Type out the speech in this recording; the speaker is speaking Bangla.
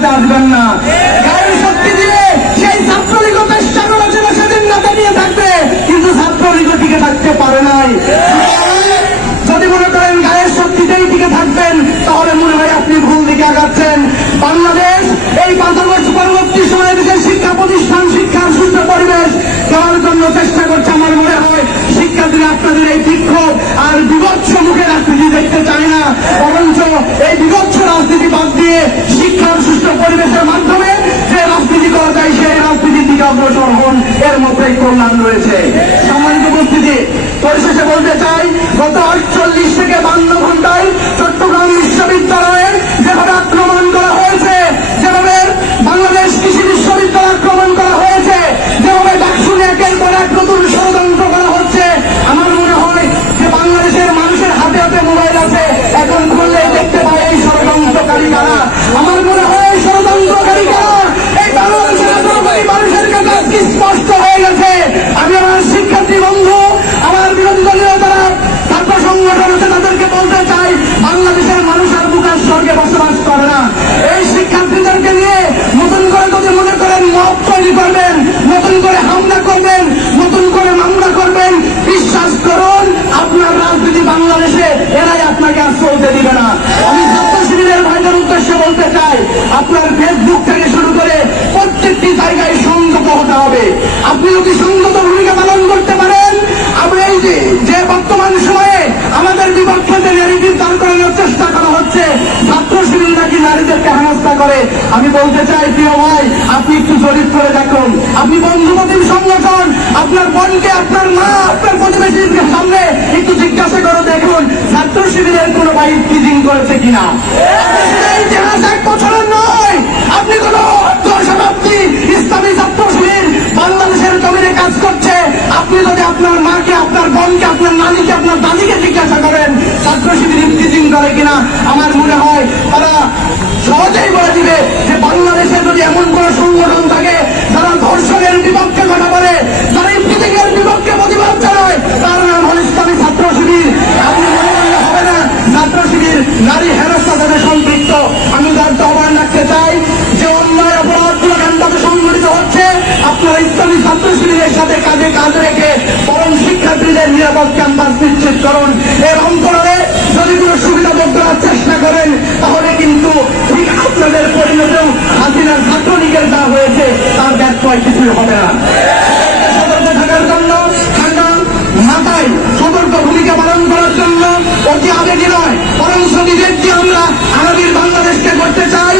ঠেকাতে আসবেন না। গায়ের শক্তি দিয়ে সেই ছাত্রলীগও চেষ্টা করেছিল সেদিন নেতা নিয়ে থাকতে, কিন্তু ছাত্রলীগও টিকে থাকতে পারে নাই। যদি মনে করেন গায়ের শক্তিতেই টিকে থাকবেন, তাহলে মনে হয় আপনি ভুল দিকে আগাচ্ছেন। বাংলাদেশ এই 5 আগস্ট পরবর্তী সময়ে দেশের শিক্ষা প্রতিষ্ঠান, শিক্ষার সুস্থ পরিবেশ দেওয়ার জন্য চেষ্টা করছে। আমার মনে হয় শিক্ষার্থীরা আপনাদের এই বিক্ষোভ আর বিভৎস মুখে রাজনীতি দেখতে চায় না, বরঞ্চ এই বিভৎস রাজনীতি বাদ দিয়ে শিক্ষার সুস্থ পরিবেশের মাধ্যমে যে রাজনীতি করা যায় সেই রাজনীতির দিকে অগ্রসর হন, এর মধ্যেই কল্যাণ রয়েছে। সম্মানিত উপস্থিতি, পরিশেষে বলতে চাই, গত 48 থেকে 52 ঘন্টায় চট্টগ্রাম বিশ্ববিদ্যালয়ে যেভাবে আক্রমণ করা হয়েছে, যেভাবে বাংলাদেশ কৃষি বিশ্ববিদ্যালয় আক্রমণ করা হয়েছে, যেভাবে ডাকসুনে একের পর এক নতুন ষড়যন্ত্র করা হচ্ছে, আমার মনে হয় যে বাংলাদেশের মানুষের হাতে হাতে মোবাইল আছে, এখন খুললে দেখতে পায় এই ষড়যন্ত্রকারী কারা। আমার মনে হয় এই ষড়যন্ত্রকারী কারা এই বাংলাদেশের মানুষের কাছে আজকে স্পষ্ট হয়ে গেছে। আমি আমার শিক্ষার্থী বন্ধু, আমার বিরোধী দলীয় যারা ছাত্র সংগঠন আছে তাদেরকে বলতে চাই, বাংলাদেশের মানুষ আর বুকার স্বর্গে বসবাস করে না। এই শিক্ষার্থীদেরকে নিয়ে নতুন করে যদি মনে করেন মত তৈরি করবেন, নতুন করে হামলা করবেন, নতুন করে মামলা করবেন, বিশ্বাস করুন আপনার রাজনীতি বাংলাদেশে এরাই আপনাকে আর চলতে দিবে না। আমি ছাত্র শিবিরের ভাইদের উদ্দেশ্যে বলতে চাই, আপনার ফেসবুক থেকে শুরু করে প্রত্যেকটি জায়গায় সংযত হতে হবে। আপনি যদি সংযত ভূমিকা পালন করতে পারেন, আমরা এই যে বর্তমান সময়ে আমাদের বিপক্ষে যে ন্যারেটিভ দাঁড় করানোর চেষ্টা করা হচ্ছে, ছাত্র শিবির নাকি নারীদেরকে হেনস্থা করে, আমি বলতে চাই প্রিয় ভাই, আপনি একটু জরিপ করে দেখুন। আপনি বন্ধুবাদী সংগঠন, আপনার বোনকে, আপনার মা, আপনার প্রতিবেশীর সামনে একটু জিজ্ঞাসা করে দেখুন ছাত্র শিবিরের কোন ভাই টিজিং করেছে কিনা। ইতিহাস 1 বছরের নয়, আপনি কোন শতাব্দী ইসলামী ছাত্র শিবির বাংলাদেশের জমিনে কাজ করছে। আপনি যদি আপনার মাকে, আপনার বোনকে, আপনার নানিকে, আপনার দাদিকে জিজ্ঞাসা করেন ছাত্র শিবির টিজিং করে কিনা, আমার মনে হয় তারা সহজেই বলে দিবে যে বাংলাদেশে যদি এমন কোন সংগঠন থাকে যারা ধর্ষণের বিপক্ষে কথা বলে, যারা টিজিং এর বিপক্ষে প্রতিবাদ জানায়, তার নাম হল ইসলামী ছাত্র শিবির। আপনি মনে করলে হবে না ছাত্র শিবির নারী হেনস্থার সাথে সম্পৃক্ত। আমি তার আহ্বান রাখতে চাই যে অন্যায় অপরাধগুলো ঘণ্টাতে সংঘটিত হচ্ছে, আপনারা ইসলামী ছাত্র শিবিরের সাথে কাঁধে কাঁধ রেখে বরং শিক্ষার্থীদের নিরাপদ ক্যাম্পাস নিশ্চিত করুন। এর অন্তরালে যদি কোনো সুবিধা ভোগ করার চেষ্টা করেন, তাহলে কিন্তু ঠিক আপনাদের পরিণতিও হাসিনার ছাত্রলীগের যা হয়েছে তার ব্যর্থ কিছুই হবে না। সতর্ক থাকার জন্য, ঠান্ডা মাথায় সতর্ক ভূমিকা পালন করার জন্য অতি আবেগী নয়, বরং নিজের যে আমরা আগামীর বাংলাদেশকে করতে চাই